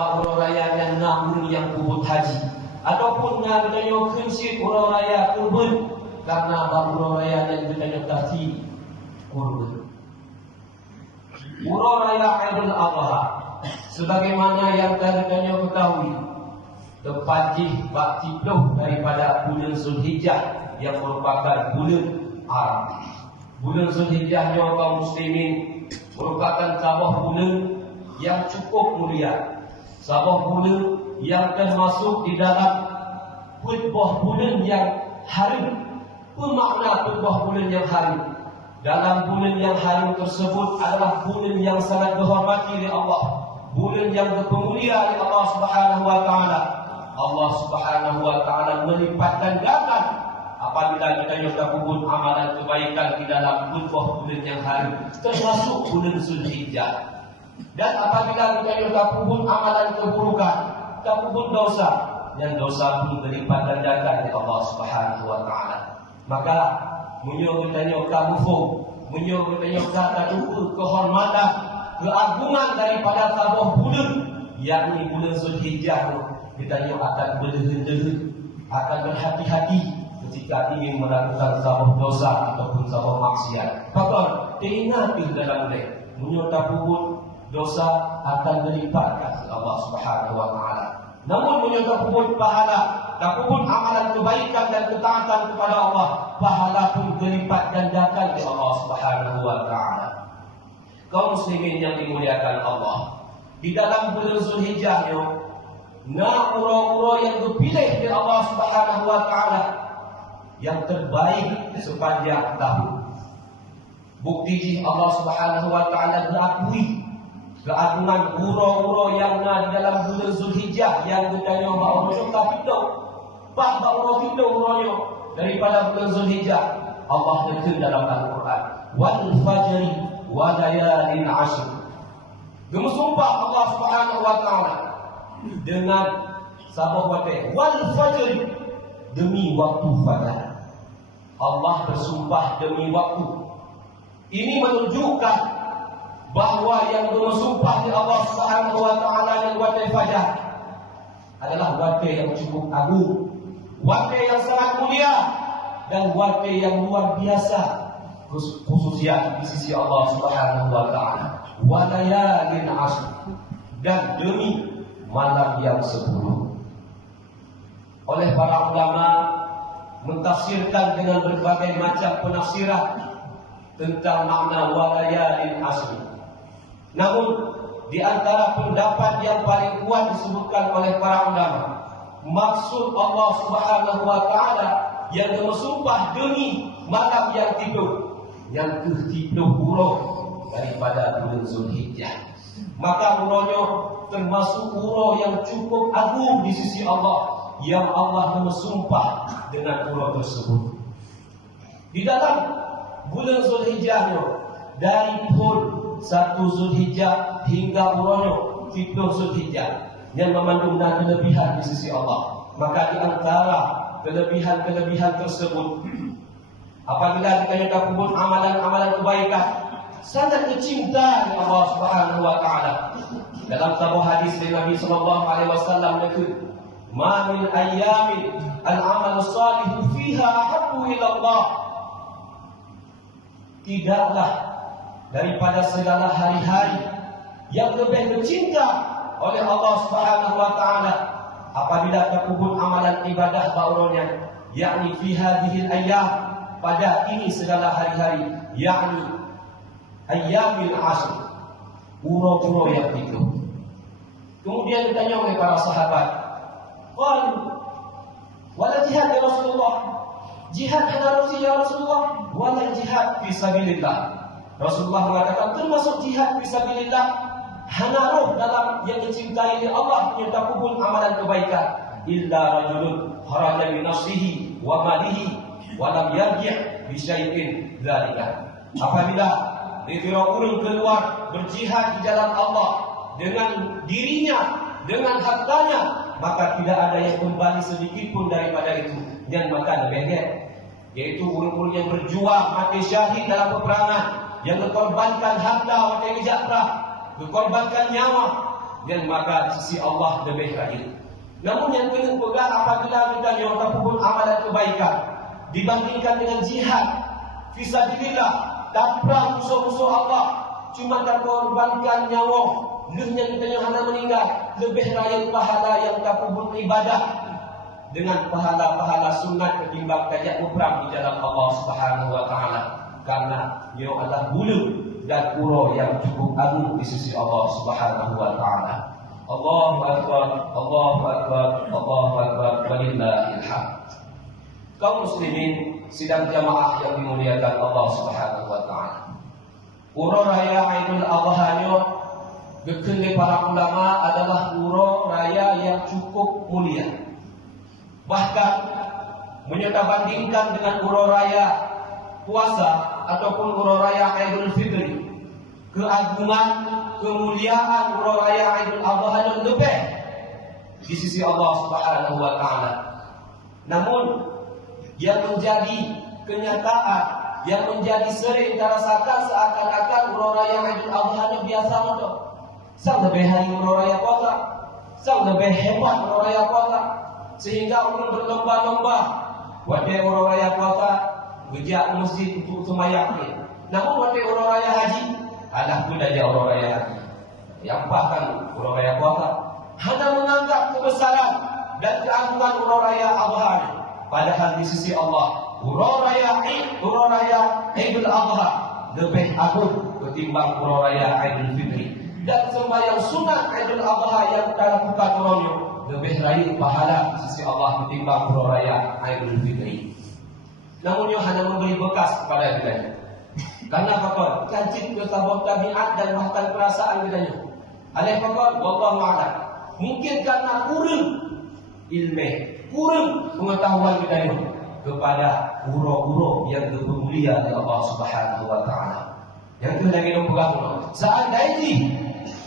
orang raya yang namun yang kubut haji ataupun ngadanya kunci orang raya kurban karena orang raya yang ditanya kasih kurban. Orang raya Idul Adha sebagaimana yang tadinya ketahui tepatih bak 10 daripada bulan Zulhijjah yang merupakan bulan Arab. Bulan Zulhijjah kaum muslimin merupakan sebuah bulan yang cukup mulia, sebuah bulan yang termasuk di dalam sebuah bulan yang harum. Bermakna sebuah bulan yang harum. Dalam bulan yang harum tersebut adalah bulan yang sangat dihormati oleh Allah, bulan yang bermulia oleh Allah Subhanahu wa taala. Allah Subhanahu wa taala melipatkan gandakan apabila kita nyokapun amalan kebaikan di dalam sebuah bulan yang harum, termasuk bulan Zulhijjah. Dan apabila kita nyokapun amalan keburukan, kabun dosa, yang dosa pun berlipat gandakan oleh Allah Subhanahu wa taala. Maka menyuruh bertanya kabufo, menyuruh bertanya kata ukur kehormatan, keagungan daripada sebuah bulan, yakni bulan Zulhijjah. Kita akan berdeha-deha, akan berhati-hati ketika ingin melakukan sebuah dosa ataupun sebuah maksiat. Maka ingat di dalam mereka, menyuruh kabufo dosa akan dilipatkan oleh Allah Subhanahu wa taala. Namun menyuruh kabufo pahala, kabun amalan kebaikan dan ketaatan kepada Allah, pahala pun berlipat gandakan oleh Allah Subhanahu wa taala. Kaum muslimin yang dimuliakan Allah, di dalam bulan Zulhijjah na ura-ura yang dipilih oleh Allah Subhanahu wa taala yang terbaik sepanjang tahun. Bukti Allah Subhanahu wa taala mengakui keagungan ura-ura yang na di dalam bulan Zulhijjah yang ditanya bahawa kita hidup bahawa kita uranya daripada bulan Zulhijjah. Allah berkata dalam Al-Quran, wal fajri wa layalin ashr. Bersumpah Allah Subhanahu wa taala dengan sabah waktu wal fajri, demi waktu fajar. Allah bersumpah demi waktu. Ini menunjukkan bahawa yang bersumpah di Allah Subhanahu wa taala dengan waktu fajar adalah waktu yang cukup agung, waktu yang sangat mulia, dan waktu yang luar biasa khususnya di sisi Allah Subhanahu wa taala. Wa layalin ashr, dan demi malam yang 10. Oleh para ulama mentafsirkan dengan berbagai macam penafsiran tentang makna wa layalin ashr. Namun di antara pendapat yang paling kuat disebutkan oleh para ulama, maksud Allah Subhanahu wa taala yang bersumpah demi malam yang 10, yang ke-10 daripada bulan Zulhijjah. Maka uranya termasuk ura yang cukup agung di sisi Allah, yang Allah bersumpah dengan ura tersebut. Di dalam bulan Zulhijjah dari pun 1 Zulhijjah hingga uranya 10 Zulhijjah yang mengandung kelebihan di sisi Allah. Maka di antara kelebihan-kelebihan tersebut, apabila kita lakukan amalan-amalan kebaikan, sangat mencintai Allah Subhanahu wa taala. Dalam sebuah hadis dari Nabi sallallahu alaihi wasallam berkata, "Ma min ayyamin al-amal salih fiha ahabbu ila Allah." Tidaklah daripada segala hari-hari yang lebih dicinta oleh Allah Subhanahu wa taala apabila terkubur amalan ibadah bauronya, yakni fi hadhil ayyam, pada ini segala hari-hari, yakni ayyamil ashr, ura-ura yang 10. Kemudian ditanya oleh para sahabat, qalu wala jihad ya Rasulullah, jihad hana ya Rasulullah, wala jihad fi sabilillah. Rasulullah mengatakan termasuk jihad fi sabilillah hana roh dalam yang dicintai oleh Allah yang takubul amalan kebaikan, illa rajulun kharaja bi nafsihi wa malihi wa lam yarji' bi syai'in dzalika. Apabila orang keluar berjihad di jalan Allah dengan dirinya, dengan hartanya, maka tidak ada yang kembali sedikit pun daripada itu, yang maka lebih, yaitu orang-orang yang berjuang mati syahid dalam peperangan, yang dikorbankan harta, mati hijrah, dikorbankan nyawa dan maka di sisi Allah lebih raya. Namun yang kena pegang apabila kita ataupun amalan kebaikan dibandingkan dengan jihad fisabilillah, tanpa musuh-musuh Allah, cuma tak korbankan nyawa, lehnya kita yang hanya meninggal, lebih raya pahala yang takubun ibadah dengan pahala-pahala sunat ketimbang tajak berperang di jalan Allah Subhanahu wa taala, karena ia adalah bulu dan uro yang cukup agung di sisi Allah Subhanahu wa taala. Allahu akbar, Allahu akbar, Allahu akbar, walillahil hamd. Kaum muslimin sidang jamaah yang dimuliakan Allah Subhanahu wa taala. Uro raya Aidul Adha gekende para ulama adalah uro raya yang cukup mulia. Bahkan menyebandingkan dengan uro raya puasa ataupun uro raya Aidul Fitri, keagungan, kemuliaan uro raya Aidul Adha lebih di sisi Allah Subhanahu wa taala. Namun yang menjadi kenyataan, yang menjadi sering kita rasakan seakan-akan uro raya Aidul Adha biasa betul. Sang lebih hari uro raya puasa, sang lebih hebat uro raya puasa, sehingga ulun berlomba-lomba wadai uro raya puasa gejak masjid untuk sembahyang. Namun wadai uro raya haji, alah pun aja uro raya haji. Yang bahkan uro raya puasa hanya menganggap kebesaran dan keagungan uro raya Adha. Padahal di sisi Allah, uro raya Aidul Adha lebih agung ketimbang uro raya Aidul Fitri. Dan sembahyang sunat Aidul Adha yang kita lakukan uronyo lebih raya pahala di sisi Allah ketimbang uro raya Aidul Fitri. Namun ia hanya memberi bekas kepada kita. Karena fakor kaji kesabot tabiat dan bahkan perasaan kita. Alih fakor, wallahu a'lam. Mungkin karena kurang ilmu, kurang pengetahuan kita kepada uro-uro yang bermulia di Allah Subhanahu wa taala. Yang kita lagi pegang seandainya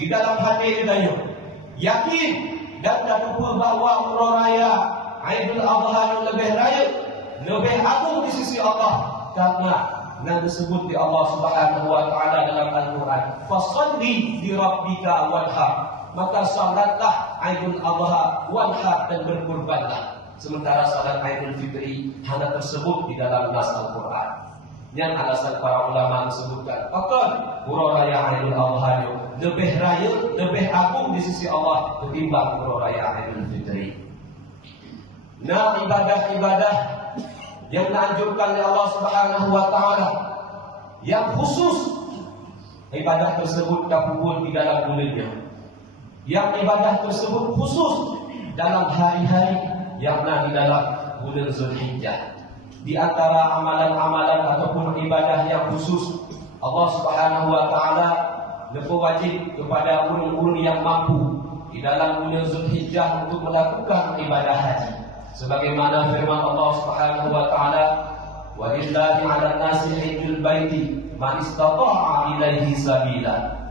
di dalam hati kita yakin dan tak lupa bahawa uro raya Aidul Adha lebih raya, lebih agung di sisi Allah, karena yang disebut di Allah Subhanahu wa taala dalam Al-Qur'an, fasholli li rabbika wanhar, maka salatlah Aidul Adha wanhar dan berkurbanlah. Sementara salat Aidul Fitri hanya tersebut di dalam nas Al-Qur'an. Yang alasan para ulama disebutkan, bahkan uro raya Aidul Adha lebih raya, lebih agung di sisi Allah ketimbang uro raya Aidul Fitri. Nah, ibadah-ibadah yang dianjurkan oleh Allah Subhanahu wa taala yang khusus, ibadah tersebut kabul di dalam bulannya. Yang ibadah tersebut khusus dalam hari-hari yang di dalam bulan Zulhijjah. Di antara amalan-amalan ataupun ibadah yang khusus, Allah Subhanahu wa taala lebih wajib kepada ulun-ulun yang mampu di dalam bulan Zulhijjah untuk melakukan ibadah haji. Sebagaimana firman Allah Subhanahu wa taala, "Walillahi 'alan nasi hajjul baiti man istata'a ilaihi sabila."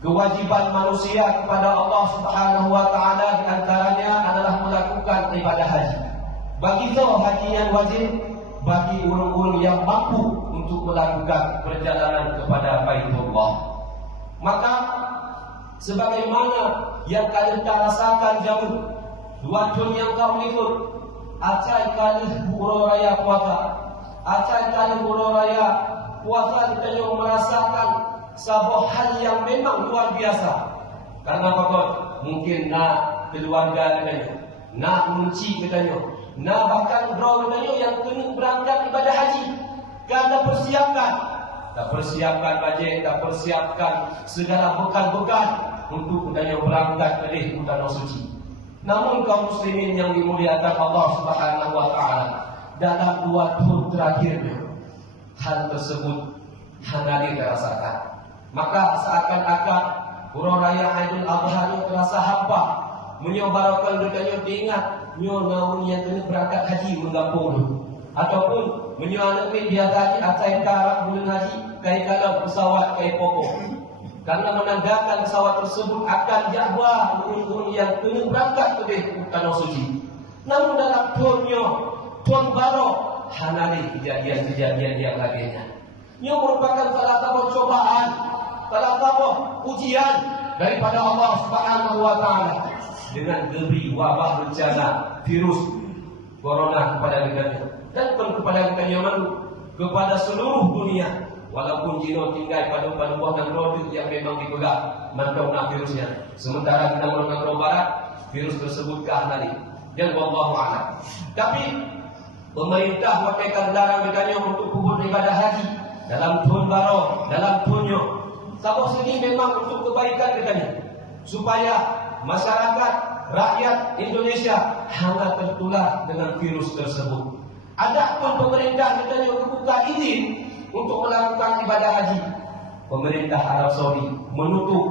Kewajiban manusia kepada Allah Subhanahu wa taala di antaranya adalah melakukan ibadah haji. Bagi haji yang wajib bagi orang-orang yang mampu untuk melakukan perjalanan kepada Baitullah. Maka sebagaimana yang kalian rasakan jamu dua tahun yang kau ikut, acai kali uro raya puasa, acai kali uro raya puasa kita yang merasakan sebuah hal yang memang luar biasa. Karena faktor mungkin nak keluarga kita, nak munci kita, nah bahkan bro yang kena berangkat ibadah haji, kita persiapkan budget, kita persiapkan segala bekal-bekal untuk kita berangkat ke tanah suci. Namun kaum muslimin yang dimuliakan Allah Subhanahu wa taala, dalam 2 tahun terakhirnya hal tersebut hanya dirasakan. Maka seakan-akan uro raya Aidul Adha terasa hampa, menyobarakan berkanya diingat nyo naun yang kena berangkat haji menggapung, ataupun menyo anak biasa haji acai karang bulan haji kai kalau pesawat kai pokok, karena menandakan pesawat tersebut akan jabah urun-urun yang kena berangkat ke tanah suci. Namun dalam tuan baru hanali kejadian-kejadian yang lainnya. Nyo merupakan salah satu cobaan, salah satu ujian daripada Allah Subhanahu wa taala dengan diberi wabah bencana virus corona kepada negaranya dan bukan kepada negaranya malu, kepada seluruh dunia. Walaupun Cina tinggal pada buah dan produk yang memang dipegang mantau virusnya, sementara kita mengatakan barat virus tersebut kehanali dan wallahu a'lam. Tapi pemerintah wakilkan larang negaranya untuk kubur ibadah haji dalam tahun baru, dalam tahunnya. Sabah sini memang untuk kebaikan negaranya, supaya masyarakat rakyat Indonesia hanya tertular dengan virus tersebut. Adapun pemerintah kita juga buka izin untuk melakukan ibadah haji. Pemerintah Arab Saudi menutup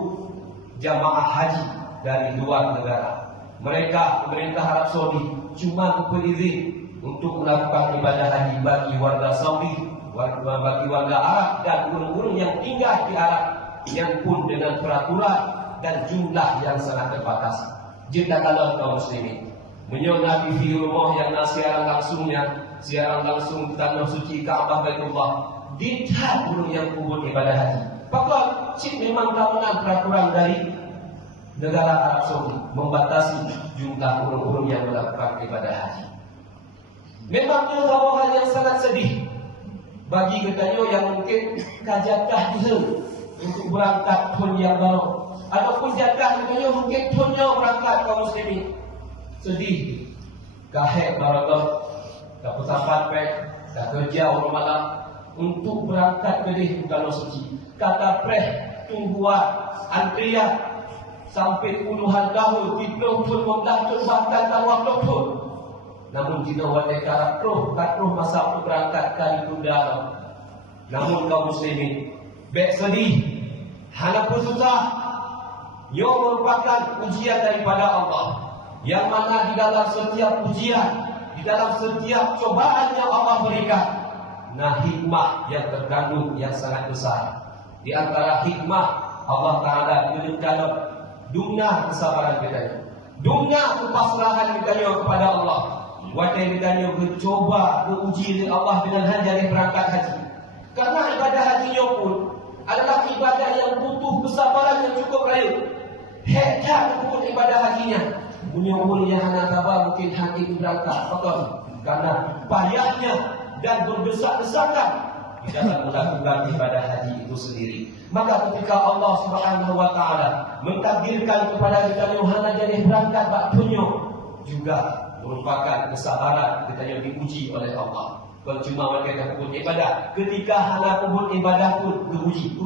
jamaah haji dari luar negara. Mereka, pemerintah Arab Saudi, cuma memberi izin untuk melakukan ibadah haji bagi warga Saudi, bagi warga Arab dan orang-orang yang tinggal di Arab, yang pun dengan peraturan dan jumlah yang sangat terbatas. Jika kalau kaum muslimin menyonapi di rumah yang siaran langsung di tanah suci Ka'bah Baitullah, tidak burung yang kubur ibadah haji. Pakal cik memang kawanan peraturan dari negara Arab Saudi membatasi jumlah burung-burung yang melakukan ibadah haji. Memang itu hal yang sangat sedih bagi kita yang mungkin kajatah dulu untuk berangkat tahun yang baru, ataupun jatah kita mungkin tahunnya berangkat kaum muslimin. Sedih, kahek barakah, tak pesawat pek, tak kerja orang malam untuk berangkat ke tanah suci. Kata preh tungguan antrian sampai puluhan tahun, 30 tahun, 15 tahun, bahkan tahun tahun. Namun jika wanita roh masa untuk berangkat kali tunda. Namun kaum muslimin baik sedih, hanya pun susah. Ia merupakan ujian daripada Allah, yang mana di dalam setiap ujian, di dalam setiap cobaan yang Allah berikan, nah hikmah yang terkandung yang sangat besar. Di antara hikmah Allah Ta'ala berikan dunia kesabaran kita, dunia kepasrahan kita kepada Allah. Waktu kita mencoba diuji oleh Allah dengan hanya berangkat haji. Karena ibadah hajinya pun adalah ibadah yang butuh kesabaran yang cukup raya. Hebat pun ibadah hajinya. Punya yang hanya sabar mungkin hati berangkat. Karena payahnya dan berdesak-desakan di dalam melakukan ibadah haji itu sendiri. Maka ketika Allah Subhanahu wa taala mentakdirkan kepada kita Yohana jadi berangkat waktunya, juga merupakan kesabaran kita yang diuji oleh Allah. Percuma mereka kubur ibadah, ketika hana kubur ibadah pun diuji.